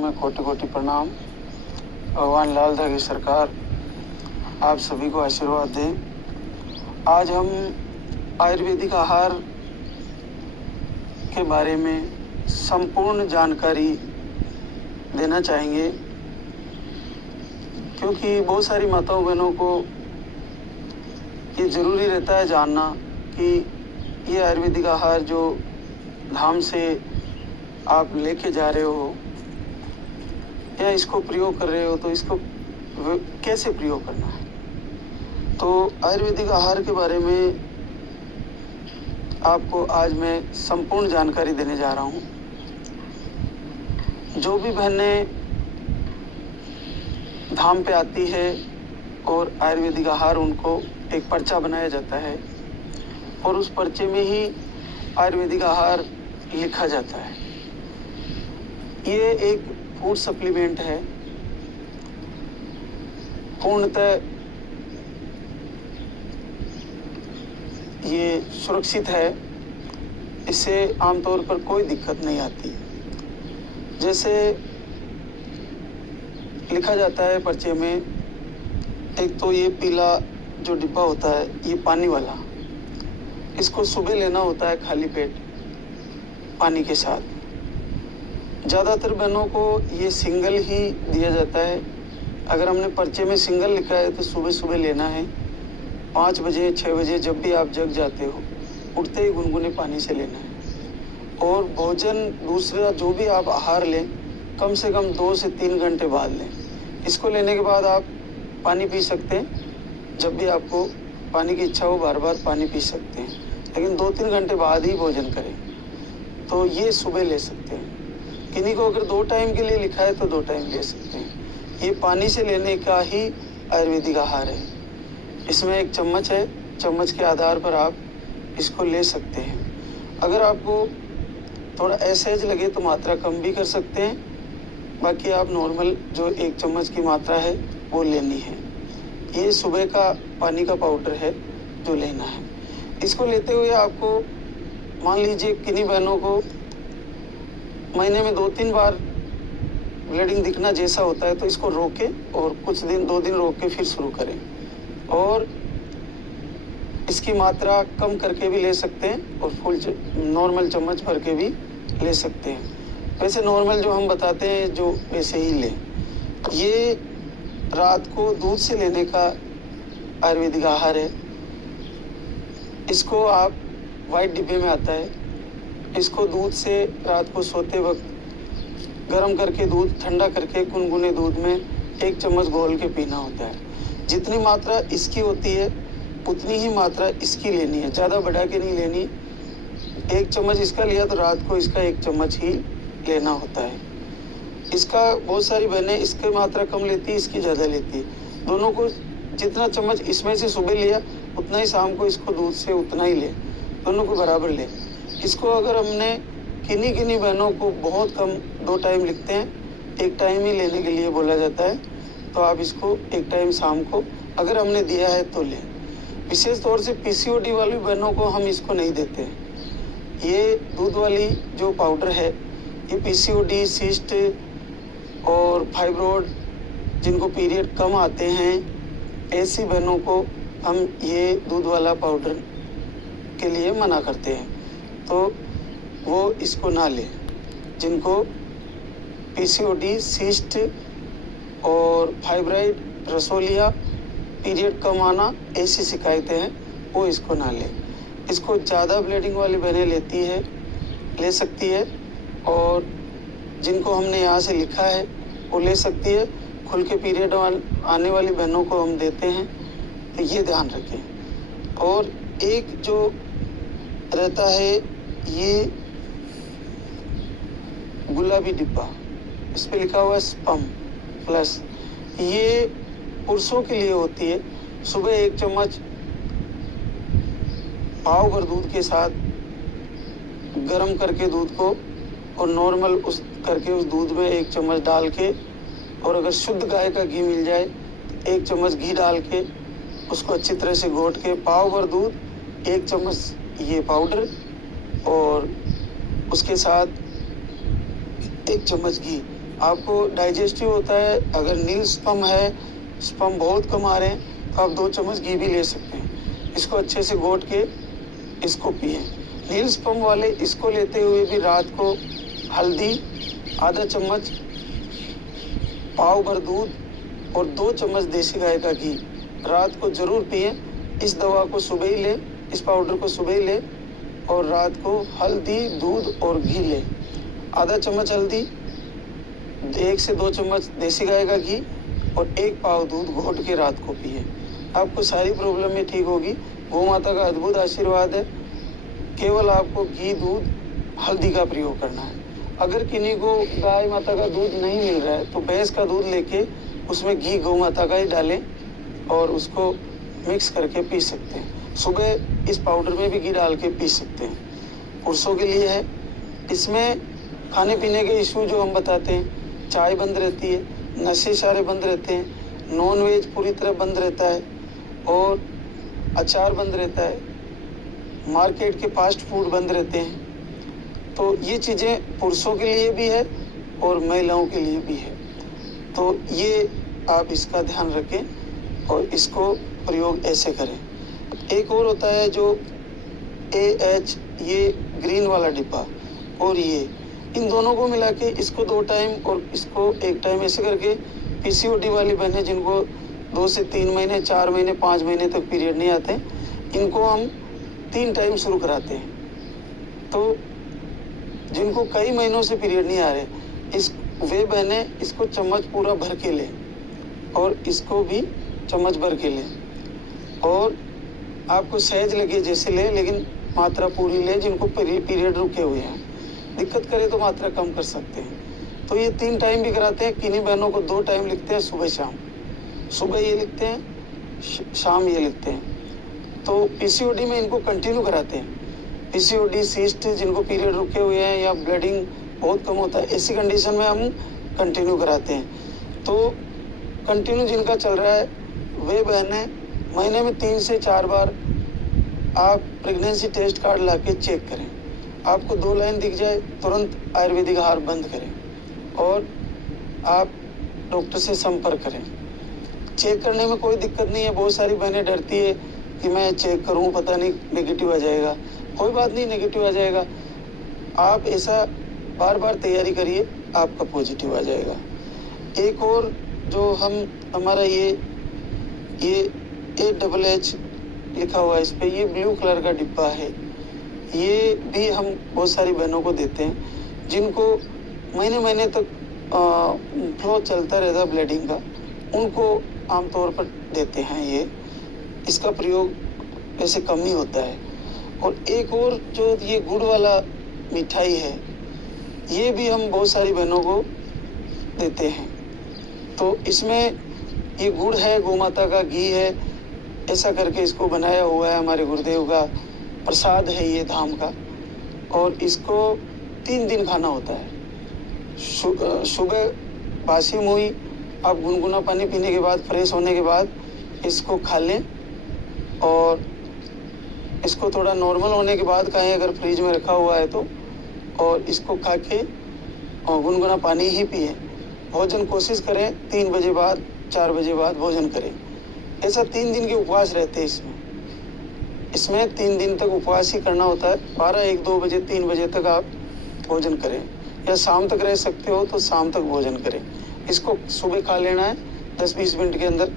में कोटि कोटि प्रणाम। भगवान लाल धागी सरकार आप सभी को आशीर्वाद दें। आज हम आयुर्वेदिक आहार के बारे में संपूर्ण जानकारी देना चाहेंगे, क्योंकि बहुत सारी माताओं बहनों को ये ज़रूरी रहता है जानना कि ये आयुर्वेदिक आहार जो धाम से आप लेके जा रहे हो या इसको प्रयोग कर रहे हो तो इसको कैसे प्रयोग करना है। तो आयुर्वेदिक आहार के बारे में आपको आज मैं संपूर्ण जानकारी देने जा रहा हूँ। जो भी बहनें धाम पे आती है और आयुर्वेदिक आहार उनको एक पर्चा बनाया जाता है और उस पर्चे में ही आयुर्वेदिक आहार लिखा जाता है। ये एक फूड सप्लीमेंट है, पूर्णतः ये सुरक्षित है, इससे आमतौर पर कोई दिक्कत नहीं आती। जैसे लिखा जाता है पर्चे में, एक तो ये पीला जो डिब्बा होता है ये पानी वाला, इसको सुबह लेना होता है खाली पेट पानी के साथ। ज़्यादातर बहनों को ये सिंगल ही दिया जाता है। अगर हमने पर्चे में सिंगल लिखा है तो सुबह सुबह लेना है, 5 बजे 6 बजे जब भी आप जग जाते हो उठते ही गुनगुने पानी से लेना है। और भोजन दूसरा जो भी आप आहार लें कम से कम 2 से 3 घंटे बाद लें। इसको लेने के बाद आप पानी पी सकते हैं, जब भी आपको पानी की इच्छा हो बार बार पानी पी सकते हैं, लेकिन 2-3 घंटे बाद ही भोजन करें। तो ये सुबह ले सकते हैं। किन्हीं को अगर 2 टाइम के लिए लिखा है तो 2 टाइम ले सकते हैं। ये पानी से लेने का ही आयुर्वेदिक आहार है। इसमें एक चम्मच है, चम्मच के आधार पर आप इसको ले सकते हैं। अगर आपको थोड़ा असहज लगे तो मात्रा कम भी कर सकते हैं, बाकी आप नॉर्मल जो 1 चम्मच की मात्रा है वो लेनी है। ये सुबह का पानी का पाउडर है जो लेना है। इसको लेते हुए आपको मान लीजिए किन्हीं बहनों को महीने में 2-3 बार ब्लीडिंग दिखना जैसा होता है तो इसको रोकें और कुछ दिन 2 दिन रोक के फिर शुरू करें। और इसकी मात्रा कम करके भी ले सकते हैं और फुल नॉर्मल चम्मच भर के भी ले सकते हैं। वैसे नॉर्मल जो हम बताते हैं जो वैसे ही लें। ये रात को दूध से लेने का आयुर्वेदिक आहार है। इसको आप वाइट डिब्बे में आता है, इसको दूध से रात को सोते वक्त गर्म करके दूध ठंडा करके गुनगुने दूध में 1 चम्मच घोल के पीना होता है। जितनी मात्रा इसकी होती है उतनी ही मात्रा इसकी लेनी है, ज़्यादा बढ़ा के नहीं लेनी। 1 चम्मच इसका लिया तो रात को इसका 1 चम्मच ही लेना होता है। इसका बहुत सारी बहनें इसकी मात्रा कम लेती है, इसकी ज़्यादा लेती है। दोनों को जितना चम्मच इसमें से सुबह लिया उतना ही शाम को इसको दूध से उतना ही ले, दोनों को बराबर ले। इसको अगर हमने किन्हीं बहनों को बहुत कम 2 टाइम लिखते हैं, 1 टाइम ही लेने के लिए बोला जाता है, तो आप इसको 1 टाइम शाम को अगर हमने दिया है तो लें। विशेष तौर से पीसीओडी वाली बहनों को हम इसको नहीं देते हैं। ये दूध वाली जो पाउडर है ये पीसीओडी, सिस्ट और फाइब्रोड, जिनको पीरियड कम आते हैं, ऐसी बहनों को हम ये दूध वाला पाउडर के लिए मना करते हैं, तो वो इसको ना लें। जिनको पीसीओडी, सिस्ट और फाइब्राइड, रसोलिया, पीरियड कम आना, ऐसी शिकायतें हैं, वो इसको ना लें। इसको ज़्यादा ब्लीडिंग वाली बहनें ले सकती है, और जिनको हमने यहाँ से लिखा है वो ले सकती है। खुल के पीरियड आने वाली बहनों को हम देते हैं, तो ये ध्यान रखें। और एक जो रहता है ये गुलाबी डिब्बा, इस पे लिखा हुआ है स्पम प्लस, ये पुरुषों के लिए होती है। सुबह 1 चम्मच पाव भर दूध के साथ गरम करके दूध को और नॉर्मल उस दूध में 1 चम्मच डाल के, और अगर शुद्ध गाय का घी मिल जाए 1 चम्मच घी डाल के उसको अच्छी तरह से घोट के, पाव भर दूध 1 चम्मच ये पाउडर और उसके साथ 1 चम्मच घी, आपको डाइजेस्टिव होता है। अगर नील स्पम है, स्पम बहुत कम आ रहे हैं, तो आप 2 चम्मच घी भी ले सकते हैं। इसको अच्छे से घोट के इसको पिए। नील स्पम वाले इसको लेते हुए भी रात को हल्दी, आधा चम्मच, पाव भर दूध और 2 चम्मच देसी गाय का घी रात को ज़रूर पिए। इस दवा को सुबह ही लें, इस पाउडर को सुबह ही लें और रात को हल्दी, दूध और घी लें। आधा चम्मच हल्दी, 1 से 2 चम्मच देसी गाय का घी और 1 पाव दूध घोट के रात को पिए। आपको सारी प्रॉब्लम में ठीक होगी। गौ माता का अद्भुत आशीर्वाद है। केवल आपको घी, दूध, हल्दी का प्रयोग करना है। अगर किन्हीं को गाय माता का दूध नहीं मिल रहा है तो भैंस का दूध लेके उसमें घी गौ माता का ही डालें और उसको मिक्स करके पी सकते हैं। सुबह इस पाउडर में भी घी डाल के पी सकते हैं। पुरुषों के लिए है, इसमें खाने पीने के इशू जो हम बताते हैं, चाय बंद रहती है, नशे सारे बंद रहते हैं, नॉन वेज पूरी तरह बंद रहता है और अचार बंद रहता है, मार्केट के फास्ट फूड बंद रहते हैं। तो ये चीज़ें पुरुषों के लिए भी है और महिलाओं के लिए भी है। तो ये आप इसका ध्यान रखें और इसको प्रयोग ऐसे करें। एक और होता है जो AH, ये ग्रीन वाला डिब्बा और ये, इन दोनों को मिला के इसको 2 टाइम और इसको 1 टाइम ऐसे करके PCOD वाली बहनें जिनको 2 से 3 महीने, 4 महीने, 5 महीने तक पीरियड नहीं आते, इनको हम 3 टाइम शुरू कराते हैं। तो जिनको कई महीनों से पीरियड नहीं आ रहे, वे बहनें इसको चम्मच पूरा भर के लें और इसको भी चम्मच भर के लें और आपको सहज लगे जैसे ले, लेकिन मात्रा पूरी ले। जिनको पीरियड रुके हुए हैं, दिक्कत करे तो मात्रा कम कर सकते हैं। तो ये 3 टाइम भी कराते हैं। किन्हीं बहनों को 2 टाइम लिखते हैं, सुबह शाम। सुबह ये लिखते हैं, शाम ये लिखते हैं। तो PCOD में इनको कंटिन्यू कराते हैं। PCOD, सिस्ट, जिनको पीरियड रुके हुए हैं या ब्लीडिंग बहुत कम होता है, ऐसी कंडीशन में हम कंटिन्यू कराते हैं। तो कंटिन्यू जिनका चल रहा है वे बहनें महीने में 3 से 4 बार आप प्रेगनेंसी टेस्ट कार्ड ला के चेक करें। आपको 2 लाइन दिख जाए, तुरंत आयुर्वेदिक आहार बंद करें और आप डॉक्टर से संपर्क करें। चेक करने में कोई दिक्कत नहीं है। बहुत सारी बहनें डरती है कि मैं चेक करूं, पता नहीं नेगेटिव आ जाएगा। कोई बात नहीं, नेगेटिव आ जाएगा। आप ऐसा बार बार तैयारी करिए, आपका पॉजिटिव आ जाएगा। एक और जो हमारा ये AHH लिखा हुआ है इस पर, ये ब्लू कलर का डिब्बा है। ये भी हम बहुत सारी बहनों को देते हैं जिनको महीने महीने तक फ्लो चलता रहता है ब्लीडिंग का, उनको आमतौर पर देते हैं। इसका प्रयोग वैसे कम ही होता है। और एक और जो ये गुड़ वाला मिठाई है, ये भी हम बहुत सारी बहनों को देते हैं। तो इसमें ये गुड़ है, गौ माता का घी है, ऐसा करके इसको बनाया हुआ है। हमारे गुरुदेव का प्रसाद है ये धाम का। और इसको 3 दिन खाना होता है। सुबह बासी मुई आप गुनगुना पानी पीने के बाद, फ्रेश होने के बाद इसको खा लें और इसको थोड़ा नॉर्मल होने के बाद खाएं अगर फ्रिज में रखा हुआ है तो। और इसको खा के और गुनगुना पानी ही पिए। भोजन कोशिश करें 3 बजे बाद, 4 बजे बाद भोजन करें। ऐसा 3 दिन के उपवास रहते हैं इसमें 3 दिन तक उपवास ही करना होता है। 12, 1, 2 बजे, 3 बजे तक आप भोजन करें, या शाम तक रह सकते हो तो शाम तक भोजन करें। इसको सुबह खा लेना है, 10-20 मिनट के अंदर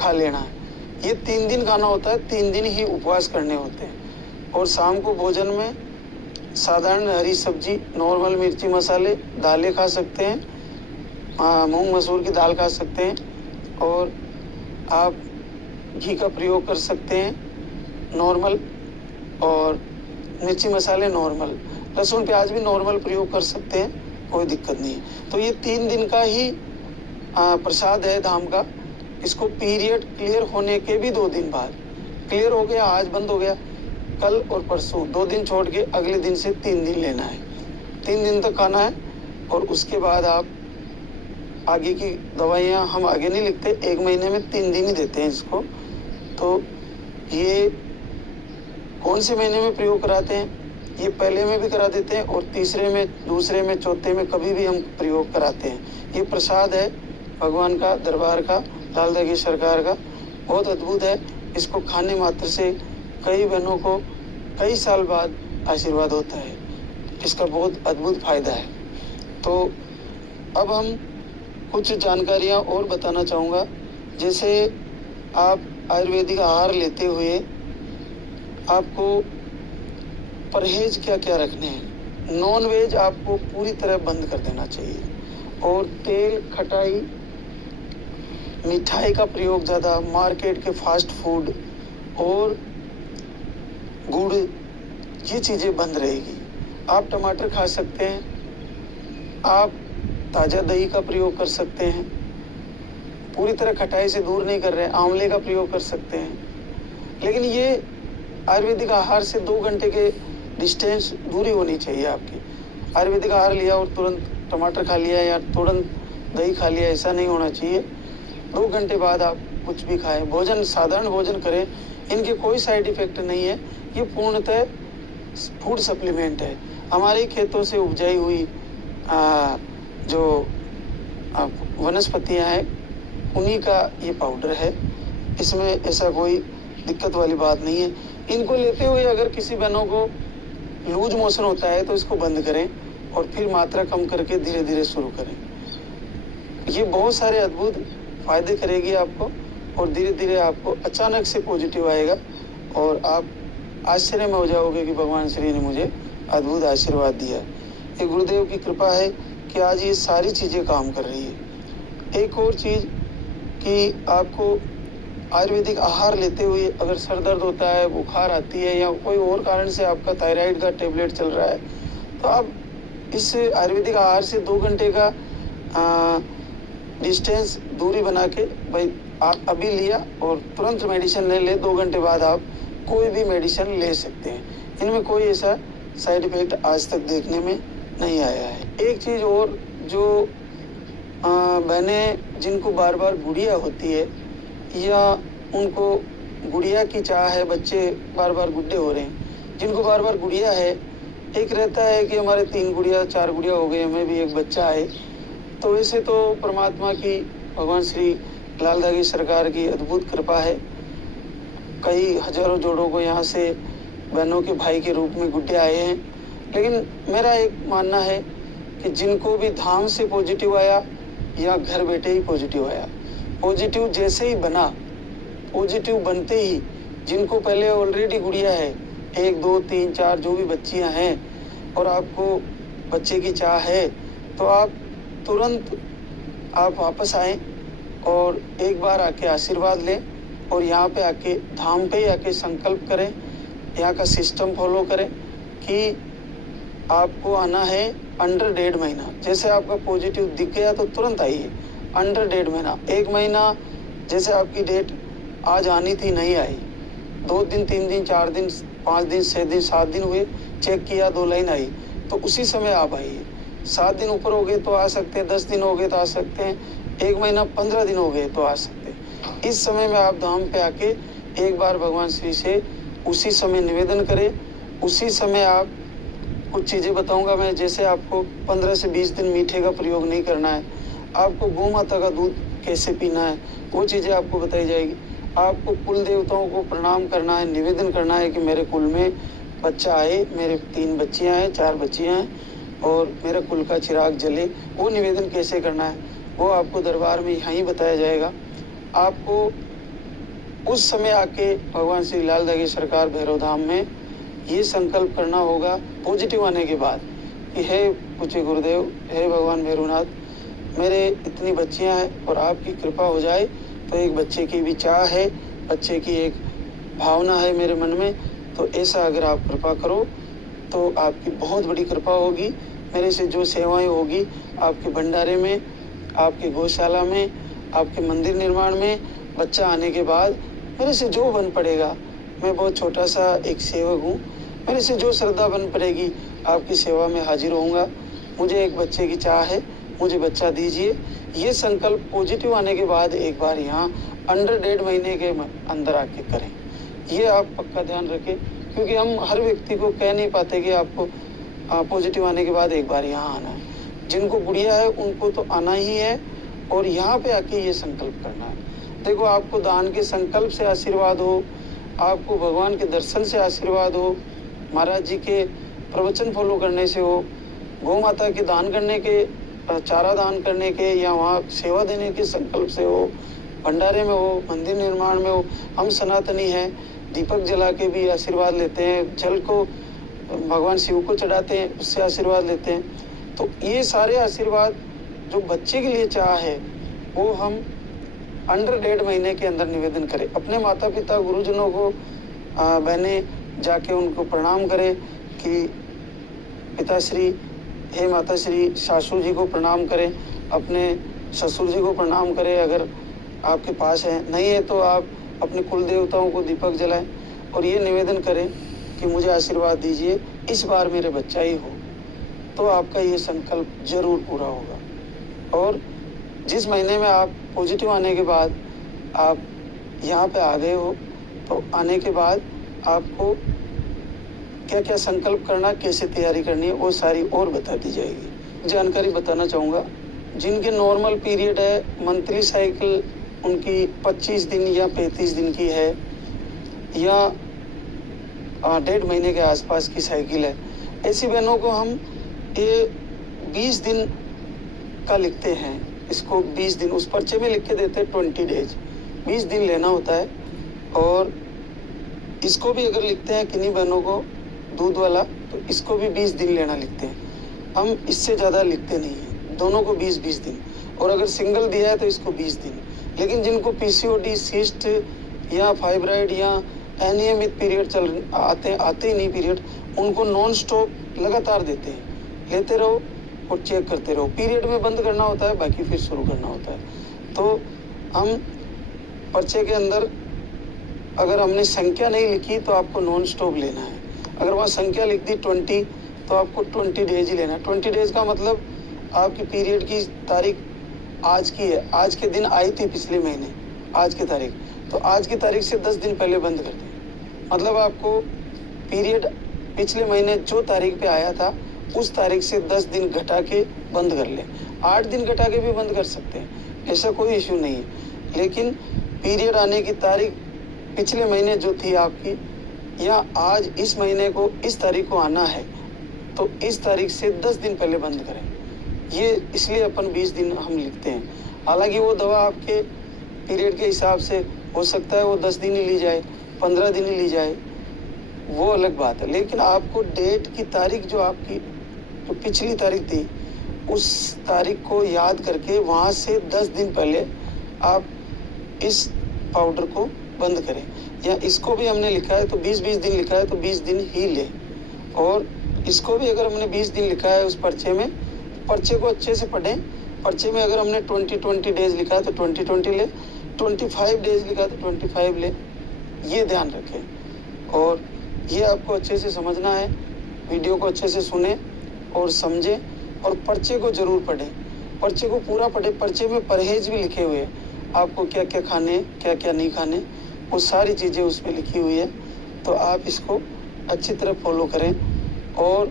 खा लेना है। ये 3 दिन खाना होता है, 3 दिन ही उपवास करने होते हैं। और शाम को भोजन में साधारण हरी सब्जी, नॉर्मल मिर्ची मसाले, दालें खा सकते हैं, मूंग मसूर की दाल खा सकते हैं और आप घी का प्रयोग कर सकते हैं नॉर्मल, और मिर्ची मसाले नॉर्मल, लहसुन प्याज भी नॉर्मल प्रयोग कर सकते हैं, कोई दिक्कत नहीं है। तो ये 3 दिन का ही प्रसाद है धाम का। इसको पीरियड क्लियर होने के भी 2 दिन बाद, क्लियर हो गया, आज बंद हो गया, कल और परसों 2 दिन छोड़ के अगले दिन से 3 दिन लेना है। 3 दिन तक खाना है और उसके बाद आप आगे की दवाइयाँ हम आगे नहीं लिखते, 1 महीने में 3 दिन ही देते हैं इसको। तो ये कौन से महीने में प्रयोग कराते हैं, ये पहले में भी करा देते हैं और तीसरे में, दूसरे में, चौथे में कभी भी हम प्रयोग कराते हैं। ये प्रसाद है भगवान का, दरबार का, लाल दागी सरकार का, बहुत अद्भुत है। इसको खाने मात्र से कई बहनों को कई साल बाद आशीर्वाद होता है। इसका बहुत अद्भुत फायदा है। तो अब हम कुछ जानकारियाँ और बताना चाहूँगा। जैसे आप आयुर्वेदिक आहार लेते हुए आपको परहेज क्या क्या रखने हैं। नॉन वेज आपको पूरी तरह बंद कर देना चाहिए और तेल, खटाई, मिठाई का प्रयोग ज़्यादा, मार्केट के फास्ट फूड और गुड़, ये चीज़ें बंद रहेगी। आप टमाटर खा सकते हैं, आप ताज़ा दही का प्रयोग कर सकते हैं, पूरी तरह खटाई से दूर नहीं कर रहे हैं, आंवले का प्रयोग कर सकते हैं। लेकिन ये आयुर्वेदिक आहार से 2 घंटे के डिस्टेंस दूरी होनी चाहिए आपकी। आयुर्वेदिक आहार लिया और तुरंत टमाटर खा लिया या तुरंत दही खा लिया, ऐसा नहीं होना चाहिए। 2 घंटे बाद आप कुछ भी खाएं, भोजन, साधारण भोजन करें। इनके कोई साइड इफेक्ट नहीं है। ये पूर्णतः फूड सप्लीमेंट है। हमारे खेतों से उपजाई हुई जो वनस्पतियां हैं, उन्हीं का ये पाउडर है। इसमें ऐसा कोई दिक्कत वाली बात नहीं है। इनको लेते हुए अगर किसी बहनों को लूज मोशन होता है तो इसको बंद करें और फिर मात्रा कम करके धीरे धीरे शुरू करें। ये बहुत सारे अद्भुत फायदे करेगी आपको और धीरे धीरे आपको अचानक से पॉजिटिव आएगा और आप आश्चर्य में हो जाओगे कि भगवान श्री ने मुझे अद्भुत आशीर्वाद दिया। ये गुरुदेव की कृपा है कि आज ये सारी चीज़ें काम कर रही है। एक और चीज़ कि आपको आयुर्वेदिक आहार लेते हुए अगर सर दर्द होता है, बुखार आती है या कोई और कारण से आपका थायराइड का टेबलेट चल रहा है, तो आप इस आयुर्वेदिक आहार से 2 घंटे का डिस्टेंस, दूरी बना के, भाई आप अभी लिया और तुरंत मेडिसिन ले ले, 2 घंटे बाद आप कोई भी मेडिसिन ले सकते हैं। इनमें कोई ऐसा साइड इफेक्ट आज तक देखने में नहीं आया है। एक चीज़ और, जो बहनें जिनको बार बार गुड़िया होती है या उनको गुड़िया की चाह है, बच्चे बार बार गुड्डे हो रहे हैं, जिनको बार बार गुड़िया है, एक रहता है कि हमारे 3 गुड़िया 4 गुड़िया हो गए, हमें भी एक बच्चा आए। तो वैसे तो परमात्मा की, भगवान श्री लाल दागी सरकार की अद्भुत कृपा है। कई हजारों जोड़ों को यहाँ से बहनों के भाई के रूप में गुड्डे आए हैं। लेकिन मेरा एक मानना है कि जिनको भी धाम से पॉजिटिव आया या घर बैठे ही पॉजिटिव आया, पॉजिटिव जैसे ही बना, पॉजिटिव बनते ही, जिनको पहले ऑलरेडी गुड़िया है, 1 2 3 4 जो भी बच्चियां हैं और आपको बच्चे की चाह है, तो आप तुरंत आप वापस आएं और एक बार आके आशीर्वाद लें और यहाँ पे आके, धाम पे ही आके संकल्प करें, यहाँ का सिस्टम फॉलो करें कि आपको आना है अंडर 1.5 महीना। जैसे आपका पॉजिटिव दिख गया तो तुरंत आइए, अंडर 1.5 महीना। 1 महीना जैसे आपकी डेट आज आनी थी, नहीं आई, 2 दिन 3 दिन 4 दिन 5 दिन 6 दिन 7 दिन हुए, चेक किया 2 लाइन आई, तो उसी समय आप आइए। 7 दिन ऊपर हो गए तो आ सकते हैं, 10 दिन हो गए तो आ सकते हैं, 1 महीना 15 दिन हो गए तो आ सकते हैं। इस समय में आप धाम पे आके एक बार भगवान श्री से उसी समय निवेदन करें। उसी समय आप कुछ चीज़ें बताऊंगा मैं, जैसे आपको 15 से 20 दिन मीठे का प्रयोग नहीं करना है, आपको गौ माता का दूध कैसे पीना है, वो चीज़ें आपको बताई जाएगी। आपको कुल देवताओं को प्रणाम करना है, निवेदन करना है कि मेरे कुल में बच्चा आए, मेरे 3 बच्चियां हैं, 4 बच्चियां हैं और मेरे कुल का चिराग जले। वो निवेदन कैसे करना है वो आपको दरबार में यहीं बताया जाएगा। आपको उस समय आके भगवान श्री लाल दागी सरकार भैरव धाम में ये संकल्प करना होगा पॉजिटिव आने के बाद कि हे पूज्य गुरुदेव, हे भगवान भैरवनाथ, मेरे इतनी बच्चियां हैं और आपकी कृपा हो जाए तो एक बच्चे की भी चाह है, बच्चे की एक भावना है मेरे मन में, तो ऐसा अगर आप कृपा करो तो आपकी बहुत बड़ी कृपा होगी। मेरे से जो सेवाएं होगी आपके भंडारे में, आपके गौशाला में, आपके मंदिर निर्माण में, बच्चा आने के बाद मेरे से जो बन पड़ेगा, मैं बहुत छोटा सा एक सेवक हूँ, मेरे से जो श्रद्धा बन पड़ेगी आपकी सेवा में हाजिर होऊंगा। मुझे एक बच्चे की चाह है, मुझे बच्चा दीजिए। ये संकल्प पॉजिटिव आने के बाद एक बार यहाँ अंडर 1.5 महीने के अंदर आके करें। ये आप पक्का ध्यान रखें। क्योंकि हम हर व्यक्ति को कह नहीं पाते कि आपको पॉजिटिव आने के बाद एक बार यहाँ आना है। जिनको गुड़िया है उनको तो आना ही है और यहाँ पे आके ये संकल्प करना है। देखो, आपको दान के संकल्प से आशीर्वाद हो, आपको भगवान के दर्शन से आशीर्वाद हो, महाराज जी के प्रवचन फॉलो करने से हो, गौ माता के दान करने के, चारा दान करने के या वहाँ सेवा देने के संकल्प से हो, भंडारे में हो, मंदिर निर्माण में हो। हम सनातनी हैं, दीपक जला के भी आशीर्वाद लेते हैं, जल को भगवान शिव को चढ़ाते हैं, उससे आशीर्वाद लेते हैं। तो ये सारे आशीर्वाद जो बच्चे के लिए चाह है वो हम अंडर 1.5 महीने के अंदर निवेदन करें। अपने माता पिता गुरुजनों को बहनें जाके उनको प्रणाम करें कि पिताश्री, हे माताश्री, सासू जी को प्रणाम करें, अपने ससुर जी को प्रणाम करें अगर आपके पास है, नहीं है तो आप अपने कुल देवताओं को दीपक जलाएं और ये निवेदन करें कि मुझे आशीर्वाद दीजिए, इस बार मेरे बच्चा ही हो। तो आपका ये संकल्प जरूर पूरा होगा। और जिस महीने में आप पॉजिटिव आने के बाद आप यहाँ पे आ गए हो, तो आने के बाद आपको क्या क्या संकल्प करना, कैसे तैयारी करनी है, वो सारी और बता दी जाएगी। जानकारी बताना चाहूँगा, जिनके नॉर्मल पीरियड है, मंथली साइकिल उनकी 25 दिन या 35 दिन की है या 1.5 महीने के आसपास की साइकिल है, ऐसी बहनों को हम ये 20 दिन का लिखते हैं। इसको 20 दिन उस पर्चे में लिख के देते हैं, 20 डेज, 20 दिन लेना होता है। और इसको भी अगर लिखते हैं किन्हीं बहनों को दूध वाला, तो इसको भी 20 दिन लेना लिखते हैं। हम इससे ज़्यादा लिखते नहीं हैं, दोनों को 20-20 दिन। और अगर सिंगल दिया है तो इसको 20 दिन। लेकिन जिनको पीसीओडी, सिस्ट या फाइब्राइड या अनियमित पीरियड आते ही नहीं पीरियड, उनको नॉन स्टॉप लगातार देते हैं, लेते रहो और चेक करते रहो। पीरियड में बंद करना होता है, बाकी फिर शुरू करना होता है। तो हम पर्चे के अंदर अगर हमने संख्या नहीं लिखी तो आपको नॉन स्टॉप लेना है। अगर वहाँ संख्या लिख दी 20, तो आपको 20 डेज ही लेना है। 20 डेज का मतलब आपकी पीरियड की तारीख आज की है, आज के दिन आई थी पिछले महीने, आज की तारीख, तो आज की तारीख से 10 दिन पहले बंद कर दें। मतलब आपको पीरियड पिछले महीने जो तारीख पे आया था उस तारीख से 10 दिन घटा के बंद कर लें। 8 दिन घटा के भी बंद कर सकते हैं, ऐसा कोई इश्यू नहीं है। लेकिन पीरियड आने की तारीख पिछले महीने जो थी आपकी, या आज इस महीने को इस तारीख को आना है, तो इस तारीख से 10 दिन पहले बंद करें। ये इसलिए अपन 20 दिन हम लिखते हैं। हालांकि वो दवा आपके पीरियड के हिसाब से हो सकता है वो 10 दिन ही ली जाए, 15 दिन ही ली जाए, वो अलग बात है। लेकिन आपको डेट की तारीख जो आपकी जो पिछली तारीख थी, उस तारीख को याद करके वहाँ से 10 दिन पहले आप इस पाउडर को बंद करें। या इसको भी हमने लिखा है तो 20-20 दिन लिखा है तो 20 दिन ही ले। और इसको भी अगर हमने 20 दिन लिखा है उस पर्चे में, पर्चे को अच्छे से पढ़ें। पर्चे में अगर हमने 20 डेज लिखा है तो 20 ले, 25 डेज लिखा है तो 25 ले, ये ध्यान रखें। और ये आपको अच्छे से समझना है, वीडियो को अच्छे से सुने और समझें और पर्चे को ज़रूर पढ़ें। पर्चे को पूरा पढ़ें। पर्चे में परहेज भी लिखे हुए हैं, आपको क्या क्या खाने, क्या क्या नहीं खाने, वो सारी चीज़ें उसमें लिखी हुई है। तो आप इसको अच्छी तरह फॉलो करें। और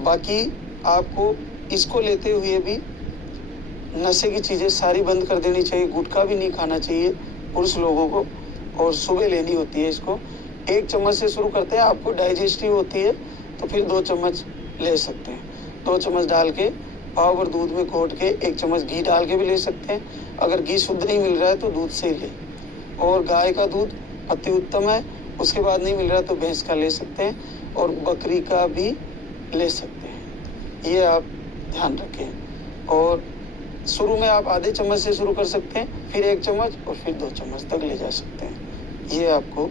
बाकी आपको इसको लेते हुए भी नशे की चीज़ें सारी बंद कर देनी चाहिए। गुटखा भी नहीं खाना चाहिए पुरुष लोगों को, और सुबह लेनी होती है इसको। 1 चम्मच से शुरू करते हैं, आपको डाइजेस्टिव होती है तो फिर 2 चम्मच ले सकते हैं। 2 चम्मच डाल के पाव भर दूध में घोट के 1 चम्मच घी डाल के भी ले सकते हैं। अगर घी शुद्ध नहीं मिल रहा है तो दूध से ही ले। और गाय का दूध अति उत्तम है, उसके बाद नहीं मिल रहा तो भैंस का ले सकते हैं और बकरी का भी ले सकते हैं। ये आप ध्यान रखें। और शुरू में आप आधे चम्मच से शुरू कर सकते हैं, फिर 1 चम्मच और फिर 2 चम्मच तक ले जा सकते हैं। ये आपको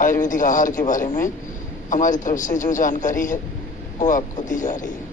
आयुर्वेदिक आहार के बारे में हमारी तरफ से जो जानकारी है वो आपको दी जा रही है।